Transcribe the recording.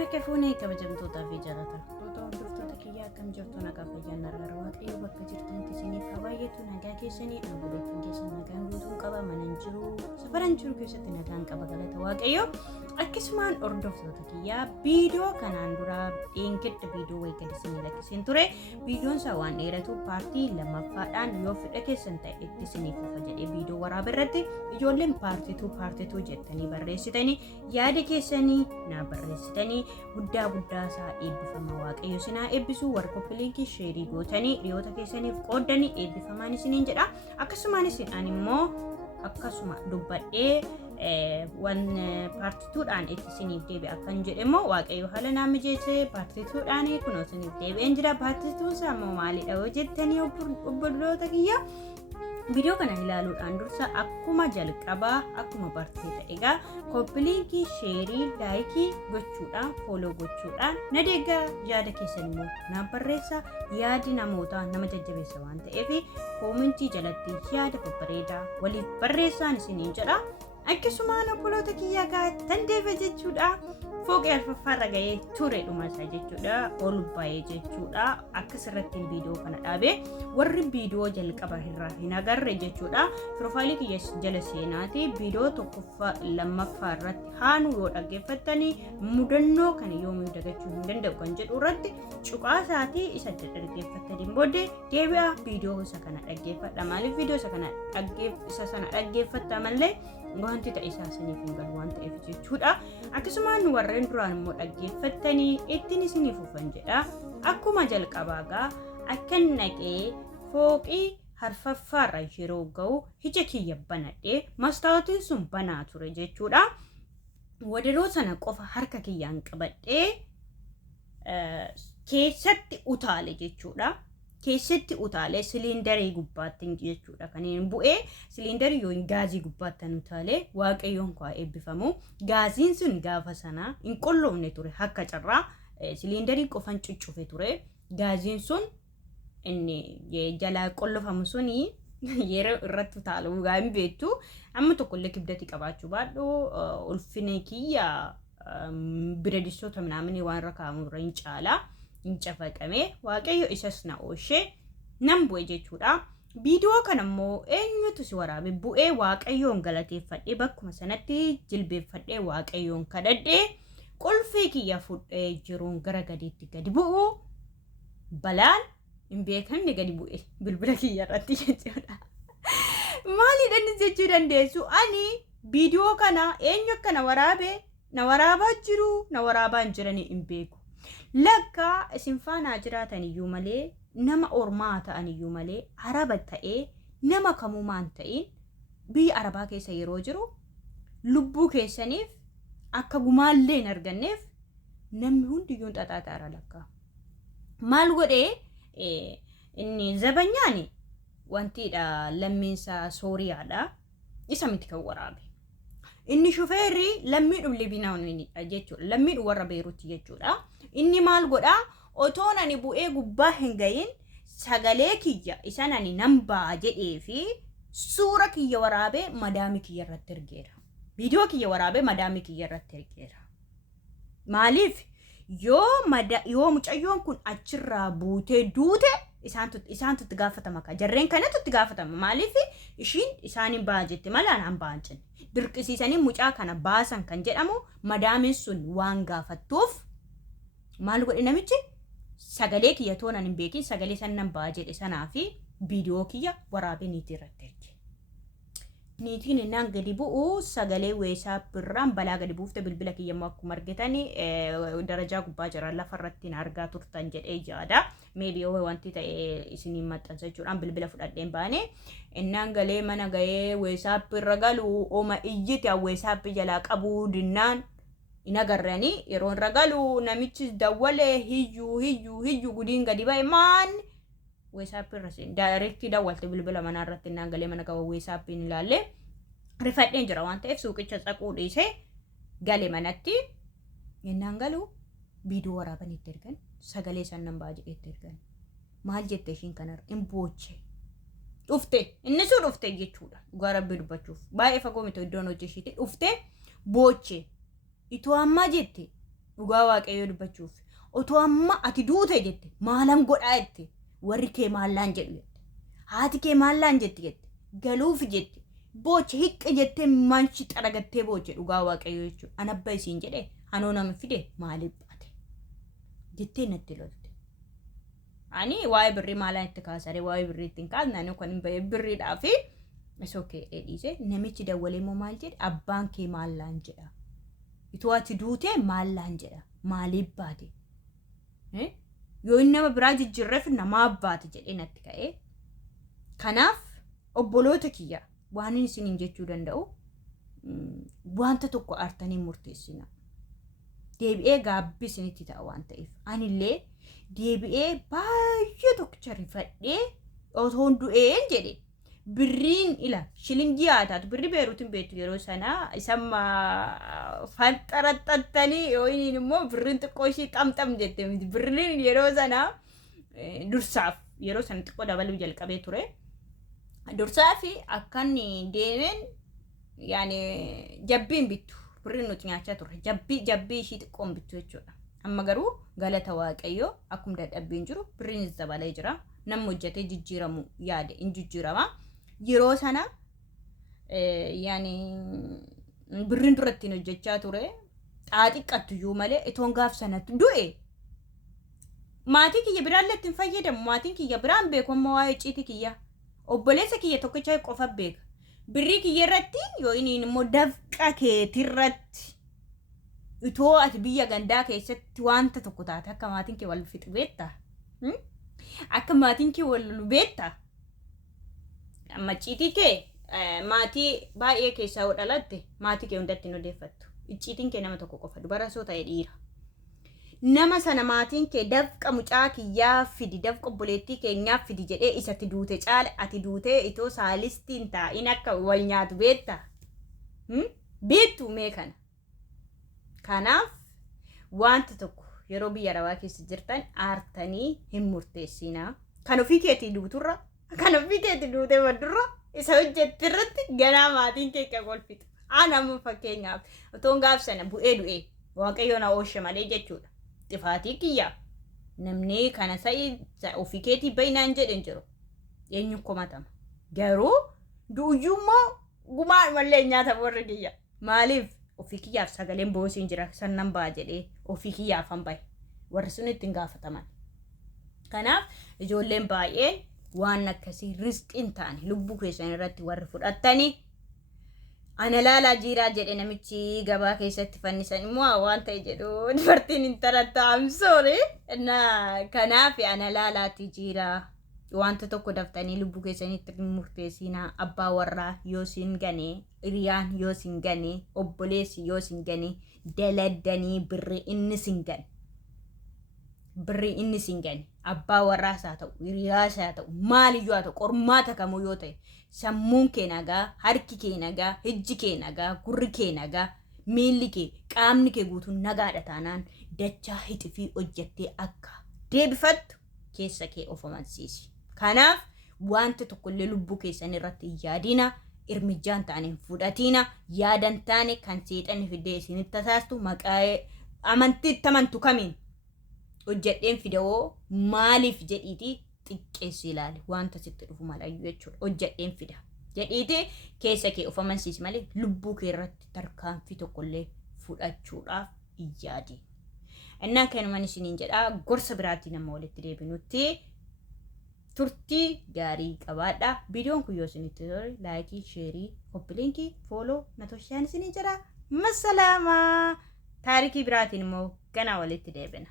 harka fuunee kabajamtootaa fi jaallattoota hordoftoota kiyyaa akkam jirtu nagaa fayyaan argaara waaqayyo bakka jirtanitti isiniif haa baay'atu nagaa keessanii dhaabbileettiin keessan nagaan guutuun qaba manan jiru safaran jiru keessatti nagaan qaba galata waaqayyo akkasumaan hordoftoota kiyyaa viidiyoo kanaan dura dheengadda viidiyoo wayii isinii lakkiseen ture viidiyoon isaa waan dheeratu paartii lammaffaadhaan yoo fedha keessan ta'e itti isiniif ufa jedhee viidiyoo waraaba irratti ijoolleen paartituu jettanii barreessitanii yaada keessanii naa barreessitanii guddaa isaa eebbifama waaqayyo sinaa eebbisuu warra linkii sheerii gootanii hiriyoota keessaniif qooddanii eebbifamaan isiniin jedha akkasumaan isin immoo akkasuma dubbadhee wan paartituudhaan itti isiniif deebi'a kan jedhemmoo waaqayyo haala naa mijeessee paartituudhaan kunoo isiniif deebi'een jira paartituun isaa immoo maalidha yoo jettanii obboloota kiyya video kana ilaaluudhaan dursa akkuma jalqabaa akkuma bartee ta'egaa linkii sheerii laayikii gochuudhaan fooloo gochuudhaan na deeggaa yaada keessan immoo na barreessa yaadi namoota nama jajjabeessa waan ta'eef koomentii jalatti yaada babbareedaa waliif barreessaan isiniin jedha akkasumaan obboloota kiyyaa gaatan deebi'e jechuudha fooqee alfaffaarra ga'ee ture dhuma isaa jechuudha ol ba'ee jechuudha akkasirratti viidiyoo kana dhaabee warri viidiyoo jalqaba irraa hin agarre jechuudha piroofaayilii kiyya jala seenaati viidiyoo tokkoffaa lammaffaa irratti haanu yoo dhaggeeffattanii mudannoo kana yoomuu dagachuu hin danda'u kan jedhu irratti cuqaasaatii isa dhaggeeffattaniin booddee deebi'a viidiyoo isa kana dhaggeeffadha maaliif viidiyoo isa kana dhaggeeffatta malee wanti ta'e isaa isiniif hin galu waan ta'eef jechuudha akkasumaan warreen duraan immoo dhaggeeffattanii ittiin isiniif ufan jedha akkuma jalqabaagaa akkan naqee fooqii harfaffaarra yeroo ga'u ija kiyya banadhee mastaawotiin sun banaa ture jechuudha wadaroo sana qofa harka kiyyaan qabadhee keessatti utaale jechuudha keessatti utaalee siliindarii gubbaattiin jechuudha kanneen bu'ee siliindarii yoo gaazii gubbaattan utaalee waaqayyoon koo eebbifamu gaaziin sun gaafa sana hin qolloofne ture akka carraa siliindarii qofan cuccufe ture gaaziin sun inni jalaa qollofamu suni yeroo irratti utaalu gaa'im beektu amma tokkollee kibdati qabaachuu baadhu ulfine kiyya biradissoota minaamini waan rakaamu irra hin caalaa incafaqame waaqayyo isas na ooshe nan bu'e jechuudha viidiyoo kana immoo eenyutu si waraabe bu'ee waaqayyoon galateeffadhee bakkuma sanatti jilbeeffadhee waaqayyoon kadhadhee qulfii kiyya fudhee jiruun gara gadiitti gadi bu'u balaan hin beekamne gadi bu'e bilbila kiyya irratti jechuudha maalidhaan jechuu dandeessu ani viidiyoo kana eenyu akka na waraabaa jiru na waraabaa hin jiranii hin beeku lakka isin faanaa jiraatan iyyuu malee nama ormaa ta'an iyyuu malee araba ta'ee nama kamumaan ta'in biyya arabaa keessa yeroo jiru lubbuu keessaniif akka gumaallee hin arganneef namni hundiyyuun xaxaa ta'ara lakka maal godhee inni zabanyaan wantiidha lammiinsa sooriyaadha isa miti kan waraabe inni shufeerri lammiidhum libinaanidha jechuudha lammiidhu warra beerutti jechuudha inni maal godha otoon ani bu'ee gubbaa hin gayin sagalee kiyya isan ani nan ba'a jedhee fi suura kiyya waraabee madaami kiyya irratti ergeera viidiyoo kiyya waraabee madaami kiyya irratti ergeera maaliif yoo mucayyoon kun achirraa buutee duute isaantu itti gaafatama ka jarreen kanatu itti gaafatama maaliif ishiin isaanin ba'a jette malee anaan ba'an jenne dirqisiisanii mucaa kana baasan kan jedhamu madaamin sun waan gaafattuuf maal godhe namichi sagalee kiyya toonan hin beekin sagalee san nan ba'a jedhe sanaa fi viidiyoo kiyya waraabee niitii irratti erge niitiin innaan gadi bu'u sagalee weesaa birraan balaa gadi buufte bilbila kiyya immoo akkuma argitanii darajaa gubbaa jira lafa irratti argaa turtan jedhee yaada maybe wanti ta'e isiniin maxxansa jechuudhaan bilbila fudhadheen baane innaan galee mana ga'ee weesaa birra galu oma iyyiti weesaa jalaa qabuu dinnaan in agarranii yeroo irra galu namichi dawwalee hiyyuu gudiin gadi ba'e maan weesaap irra seen daayirektii dawwalte bilbila manaa irratti innaan galee mana ga'u weesaappiin ilaallee rifadheen jira waan ta'eef suuqicha xaquu dhiisee galee manatti innaan galu viidiyoo waraabaniitti ergan sagalee san nan ba'a jedheetti ergan maal jette ishiin kanarra hin booche dhufte inni sun dhufte jechuudha dhugaa rabbii dubbachuuf baay'ee fagoo miti iddoon hojii ishiitti dhufte booche itoo ammaa jette dhugaa waaqayyoo dubbachuuf otoo amma ati duute jette maalan godhaa jette warri kee maallaan jedhu jette haati kee maallaan jette galuuf jette boocha hiqqa jettee manchi xaragattee booche dhugaa waaqayyoo jechuudha anabba isiin jedhe anoo nama fide maaliif baate jettee natti lolte ani waa'ee birrii maalaan itti kaasare waa'ee birrii ittiin kaasnaan kan hin bahe birriidhaa fi isokee dhiise namichi dawwalee moo maal jedhe abbaan kee maallaan jedha itoo ati duutee maallaan jedha maaliif baate yoo inni nama biraa jijjiirreef nama abbaate jedhee natti ka'ee kanaaf obboloota kiyya waan isiniin jechuu danda'u wanta tokko aartanii murteessina deebi'ee gaabbii isinitti ta'a waan ta'eef anillee deebi'ee baay'ee tokkicha rifadhee otoon du'een jedhe birriin ila shilingii haataatu birri beeruutiin beektu yeroo sanaa isamma fanxaraxxattanii yooyin immoo birriin xiqqoo ishii xamxam jette miti birriin yeroo sanaa dursaaf yeroo sana xiqqoo dabaluu jalqabee ture dursaa fi akkan deemeen yaani jabbiin bittu birriin nuti nyaachaa turre jabbii ishii xiqqoon bittu jechuudha amma garuu galata waaqayyoo akkuma dadhabbiin jiru birriin dabalee jira namni hojjetee jijjiiramu yaade in jijjiirama yeroo sana yaani birriin duratti hojjechaa ture xaaxiqqattuyyuu malee itoon gaaf sanatti du'e maatii kiyya biraallee ittiin fayyadamu maatiin kiyya biraan beeku amma waa'ee icciitii kiyya obboleessa kiyya tokkicha qofa beeka birrii kiyya irratti yoo inni immoo dafqa keetirratti itoo ati biyya gandaa keessatti wanta tokko taate akka maatiin kee wal fixu beektaa akka maatiin kee wal beektaa amma icciitii kee maatii baay'ee keessaa hodhalatte maatii kee hundatti hin odeeffattu icciitiin kee nama tokko qofa dubara soo ta'e dhiira nama sana maatiin kee dafqa mucaa kiyyaa fidi dafqa obboleettii keenyaaf fidi jedhee isatti duute caala ati duutee itoo saalistiin taa'in akka wal nyaatu beektaa beektu mee kana kanaaf wanta tokko yeroo biyya arabaa keessa jirtan aartanii hin murteessinaa kan ofii keetii duuturra kan ofii keetii duutee waddurra isa hojjetti irratti ganaa maatiin kee akka golfitu amma fakkeenyaaf otoon gaaf sana bu'ee du'ee waaqayyoon ooshe malee jechuudha xifaatii kiyyaa namni kana sa'i ofii keetii bainaan jedhen jiru eenyu komatama garuu duuyyummoo gumaan mallee nyaata warra kiyya maaliif ofii kiyyaaf sagaleen boosiin jira sannan ba'a jedhee ofii kiyyaaf hanbaye warri sun ittiin gaafataman kanaaf ijoolleen baay'een waan akkasii riskiin ta'an lubbuu keessan irratti warri fudhattanii ana laalaa jiraa jedhe namichi gabaa keessatti fannisan immoo waan ta'e jedhu dubartiin intalatta amsoore kanaaf ana laalaatti jiraa wanta tokko daftanii lubbuu keessanitti murteessinaa abbaa warraa yoo sin ganee hiriyaan yoo sin ganee obboleessi yoo sin ganee daladdanii birri inni sin gane abbaa warraas haa ta'u hiriyaas haa ta'u maaliyyuu haa ta'u qormaata kamuu yoo ta'e sammuun kee nagaa harki kee nagaa ijji kee nagaa gurri kee nagaa miilli kee qaamni kee guutuun nagaadha taanaan dachaa hixifii hojjettee akka deebifattu keessa kee of amansiisi kanaaf wanta tokkollee lubbuu keessan irratti hin yaadina irmijjaan taaneen fudhatina yaadan taane kan seexanni fidee isinitti tasaastu maqaa amantiitti amantu kamiin hojjedheen fidawoo maaliif jedhiitii xiqqeessi ilaali wanta sitti dhufu malayyuu jechuudha hojjedheen fida jedhiitii keessa kee of amansiisi malee lubbuu kee irratti tarkaanfii tokkollee fudhachuudhaaf hin yaadin innaan kanumaan isiniin jedhaa gorsa biraatii nama walitti deebinutti turtii gaarii qabaadha viidiyoon kun yoo isinitti tole laayikii sheerii koppiliinkii fooloo natoshaan isiniin jedhaa masalaamaa taarikii biraatiin immoo ganaa walitti deebina